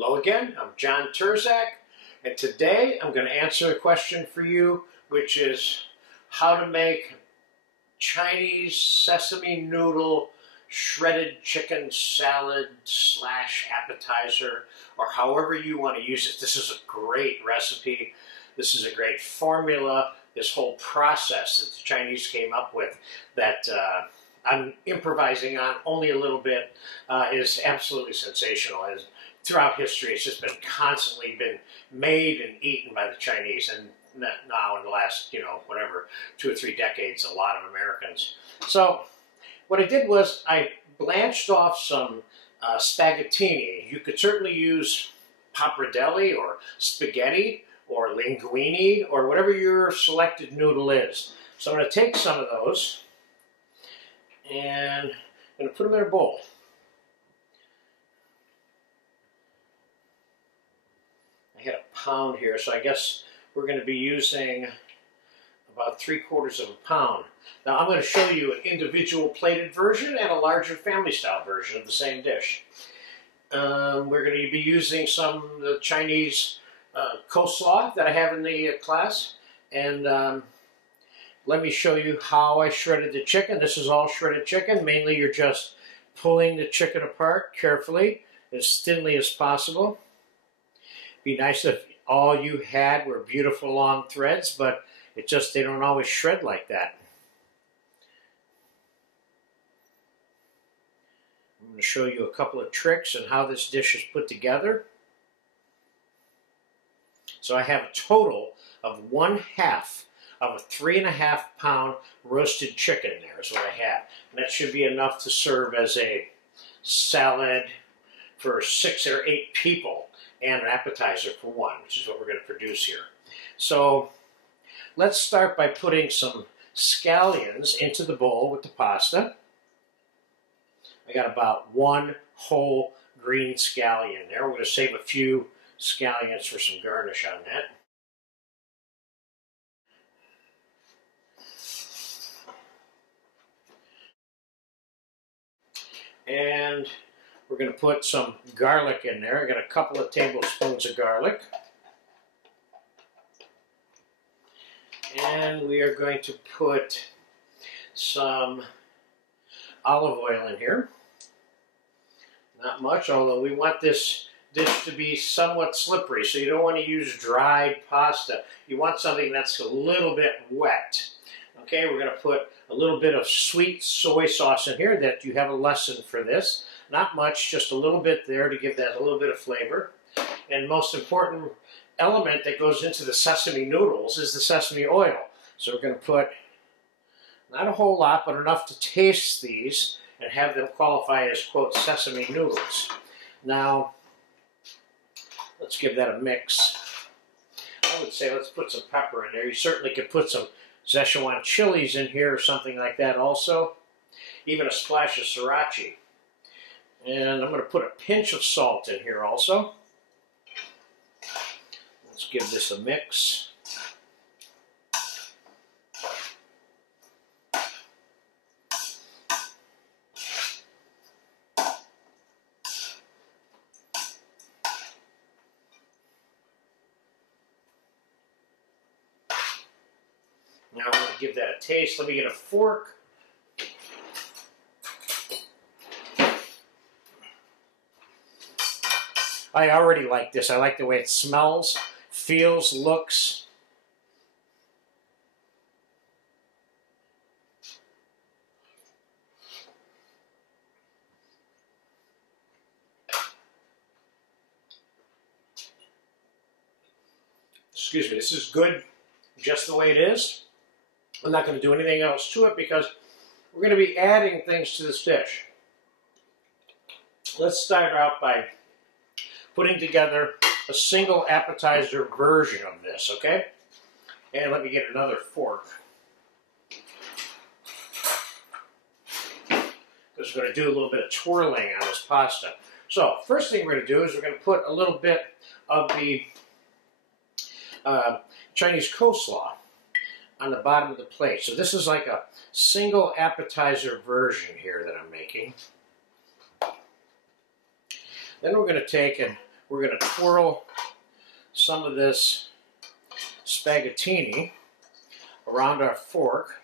Hello again, I'm John Turzak, and today I'm going to answer a question for you, which is how to make Chinese sesame noodle shredded chicken salad slash appetizer, or however you want to use it. This is a great recipe. This is a great formula. This whole process that the Chinese came up with that I'm improvising on only a little bit is absolutely sensational. Throughout history, it's just been constantly been made and eaten by the Chinese, and now in the last, 2 or 3 decades, a lot of Americans. So what I did was I blanched off some spaghettini. You could certainly use pappardelle or spaghetti or linguine or whatever your selected noodle is. So I'm going to take some of those and I'm going to put them in a bowl. I had a pound here, so I guess we're going to be using about 3/4 of a pound. Now I'm going to show you an individual plated version and a larger family style version of the same dish. We're going to be using some of the Chinese coleslaw that I have in the class, and let me show you how I shredded the chicken. This is all shredded chicken. Mainly you're just pulling the chicken apart carefully, as thinly as possible. Be nice if all you had were beautiful long threads, but they don't always shred like that. I'm going to show you a couple of tricks on how this dish is put together. So I have a total of 1/2 of a 3.5 pound roasted chicken there is what I have. And that should be enough to serve as a salad for 6 or 8 people. And an appetizer for 1, which is what we're going to produce here. So let's start by putting some scallions into the bowl with the pasta. I got about 1 whole green scallion there. We're going to save a few scallions for some garnish on that. And we're going to put some garlic in there. I got a couple of tablespoons of garlic. And we are going to put some olive oil in here. Not much, although we want this dish to be somewhat slippery, so you don't want to use dried pasta. You want something that's a little bit wet. Okay, we're going to put a little bit of sweet soy sauce in here. That you have a lesson for this. Not much, just a little bit there to give that a little bit of flavor. And the most important element that goes into the sesame noodles is the sesame oil. So we're going to put not a whole lot, but enough to taste these and have them qualify as, quote, sesame noodles. Now, let's give that a mix. I would say let's put some pepper in there. You certainly could put some Szechuan chilies in here or something like that also. Even a splash of sriracha. And I'm going to put a pinch of salt in here also. Let's give this a mix. Now I'm going to give that a taste. Let me get a fork. I already like this. I like the way it smells, feels, looks. Excuse me, this is good just the way it is. I'm not going to do anything else to it because we're going to be adding things to this dish. Let's start out by putting together a single appetizer version of this, okay? And let me get another fork. Because we're going to do a little bit of twirling on this pasta. So, first thing we're going to do is we're going to put a little bit of the Chinese coleslaw on the bottom of the plate. So this is like a single appetizer version here that I'm making. Then we're going to take and we're going to twirl some of this spaghettini around our fork,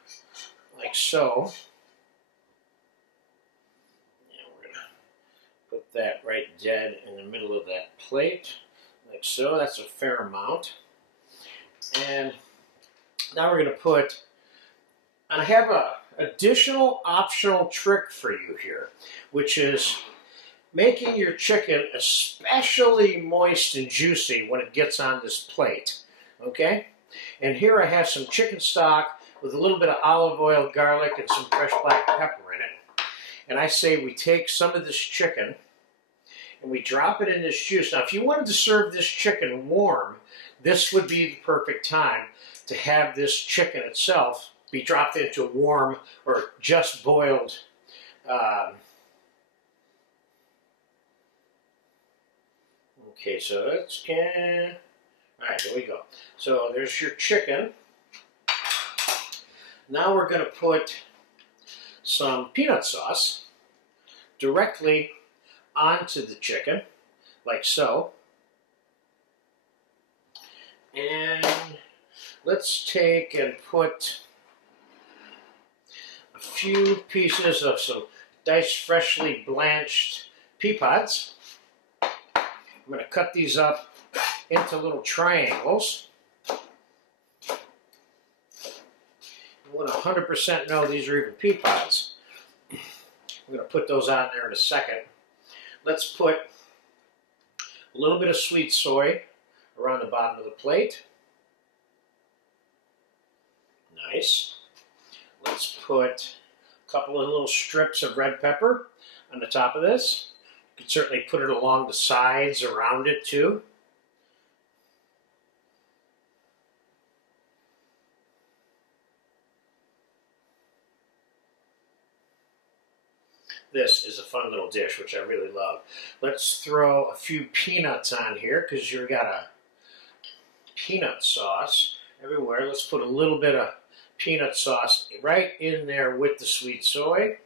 like so. And we're going to put that right dead in the middle of that plate, like so. That's a fair amount. And now we're going to put, and I have a additional optional trick for you here, which is making your chicken especially moist and juicy when it gets on this plate, okay? And here I have some chicken stock with a little bit of olive oil, garlic, and some fresh black pepper in it. And I say we take some of this chicken and we drop it in this juice. Now, if you wanted to serve this chicken warm, this would be the perfect time to have this chicken itself be dropped into warm or just boiled okay, so that's all right, there we go. So there's your chicken. Now we're going to put some peanut sauce directly onto the chicken, like so. And let's take and put a few pieces of some diced freshly blanched pea pods. I'm going to cut these up into little triangles. You want to 100% know these are even pea pods. I'm going to put those on there in a second. Let's put a little bit of sweet soy around the bottom of the plate. Nice. Let's put a couple of little strips of red pepper on the top of this. You can certainly put it along the sides around it too. This is a fun little dish, which I really love. Let's throw a few peanuts on here because you've got a peanut sauce everywhere. Let's put a little bit of peanut sauce right in there with the sweet soy.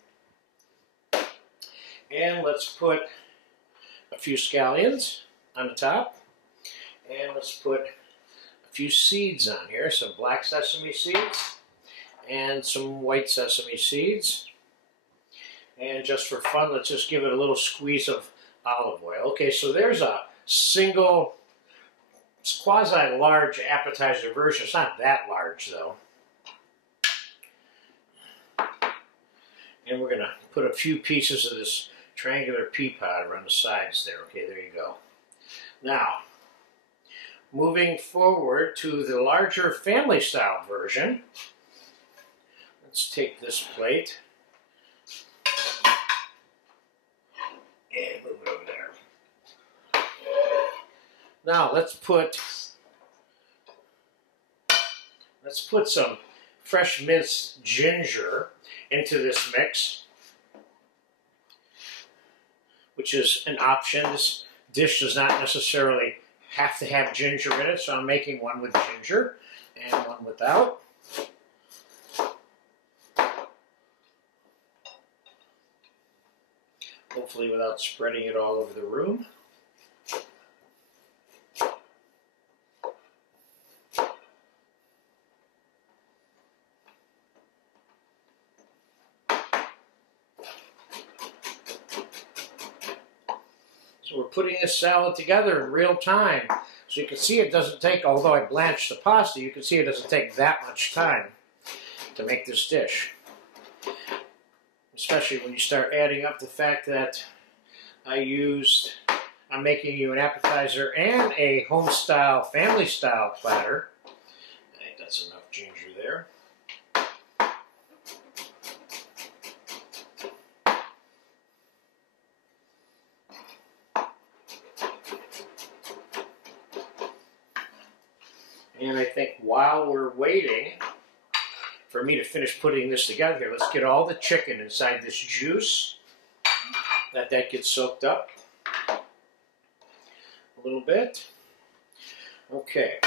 And let's put a few scallions on the top. And let's put a few seeds on here, some black sesame seeds and some white sesame seeds. And just for fun, let's just give it a little squeeze of olive oil. Okay, so there's a single, quasi-large appetizer version. It's not that large, though. And we're going to put a few pieces of this triangular pea pod around the sides there. Okay, there you go. Now, moving forward to the larger family-style version, let's take this plate and move it over there. Now, let's put some fresh minced ginger into this mix, which is an option. This dish does not necessarily have to have ginger in it, so I'm making one with ginger and one without. Hopefully without spreading it all over the room. So we're putting this salad together in real time. So you can see it doesn't take, although I blanched the pasta, you can see it doesn't take that much time to make this dish. Especially when you start adding up the fact that I'm making you an appetizer and a home-style, family-style platter. I think that's enough ginger there. And I think while we're waiting for me to finish putting this together here, let's get all the chicken inside this juice. Let that get soaked up a little bit. Okay.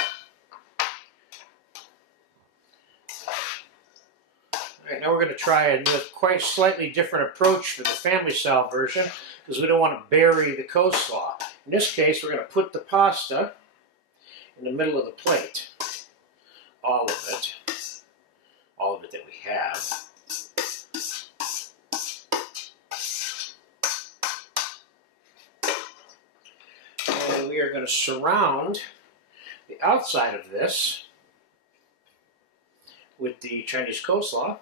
All right, now we're going to try a quite slightly different approach for the family style version because we don't want to bury the coleslaw. In this case, we're going to put the pasta in the middle of the plate. All of it that we have. And we are going to surround the outside of this with the Chinese coleslaw.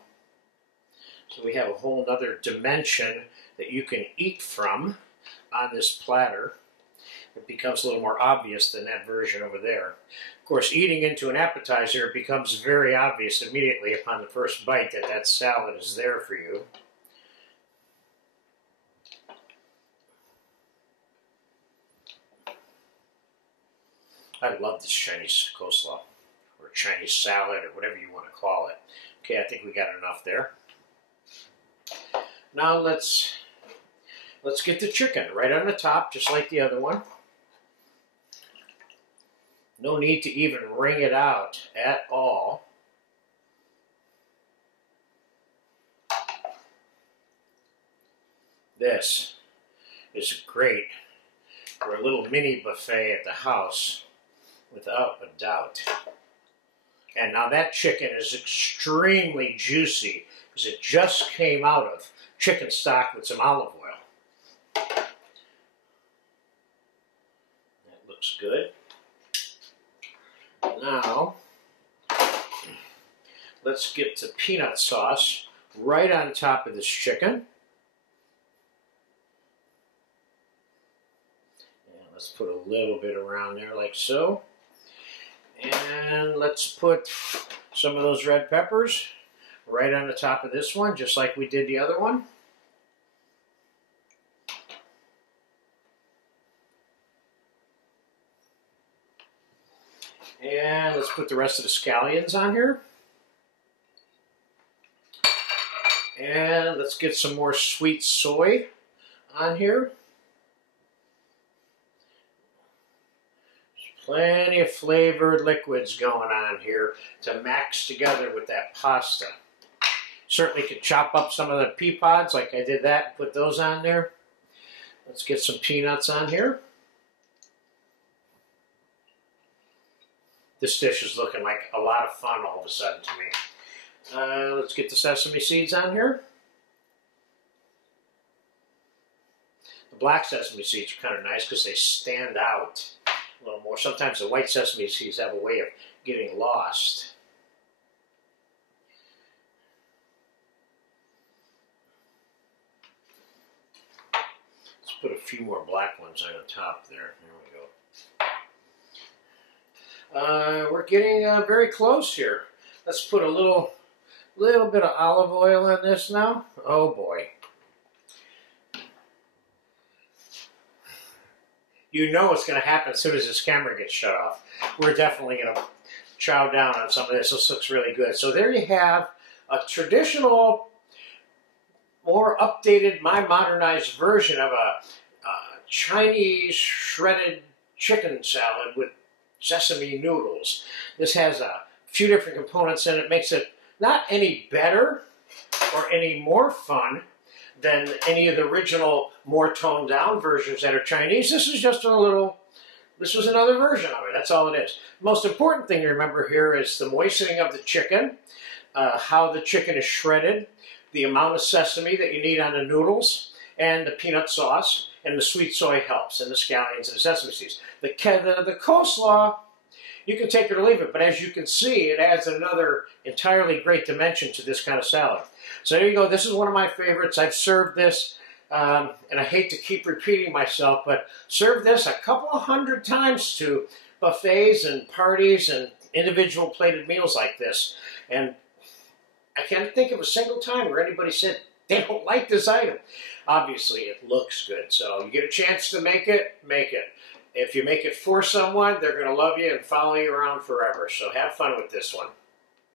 So we have a whole other dimension that you can eat from on this platter. It becomes a little more obvious than that version over there. Of course, eating into an appetizer, it becomes very obvious immediately upon the first bite that that salad is there for you. I love this Chinese coleslaw, or Chinese salad, or whatever you want to call it. Okay, I think we got enough there. Now let's get the chicken right on the top, just like the other one. No need to even wring it out at all. This is great for a little mini buffet at the house, without a doubt. And now that chicken is extremely juicy because it just came out of chicken stock with some olive oil. That looks good. Now, let's get the peanut sauce right on top of this chicken. And let's put a little bit around there like so. And let's put some of those red peppers right on the top of this one, just like we did the other one. And let's put the rest of the scallions on here. And let's get some more sweet soy on here. Plenty of flavored liquids going on here to max together with that pasta. Certainly could chop up some of the pea pods like I did that, put those on there. Let's get some peanuts on here. This dish is looking like a lot of fun all of a sudden to me. Let's get the sesame seeds on here. The black sesame seeds are kind of nice because they stand out a little more. Sometimes the white sesame seeds have a way of getting lost. Let's put a few more black ones on the top there. There we go. We're getting very close here. Let's put a little bit of olive oil on this now. Oh boy. You know what's going to happen as soon as this camera gets shut off. We're definitely going to chow down on some of this. This looks really good. So there you have a traditional, more updated, my modernized version of a Chinese shredded chicken salad with sesame noodles. This has a few different components in it. Makes it not any better or any more fun than any of the original more toned down versions that are Chinese. This is just this was another version of it. That's all it is. The most important thing to remember here is the moistening of the chicken, how the chicken is shredded, the amount of sesame that you need on the noodles, and the peanut sauce, and the sweet soy helps, and the scallions and the sesame seeds. The coleslaw, you can take it or leave it, but as you can see, it adds another entirely great dimension to this kind of salad. So there you go. This is one of my favorites. I've served this, and I hate to keep repeating myself, but served this a couple of hundred times to buffets and parties and individual plated meals like this. And I can't think of a single time where anybody said they don't like this item. Obviously, it looks good. So you get a chance to make it, make it. If you make it for someone, they're going to love you and follow you around forever. So have fun with this one.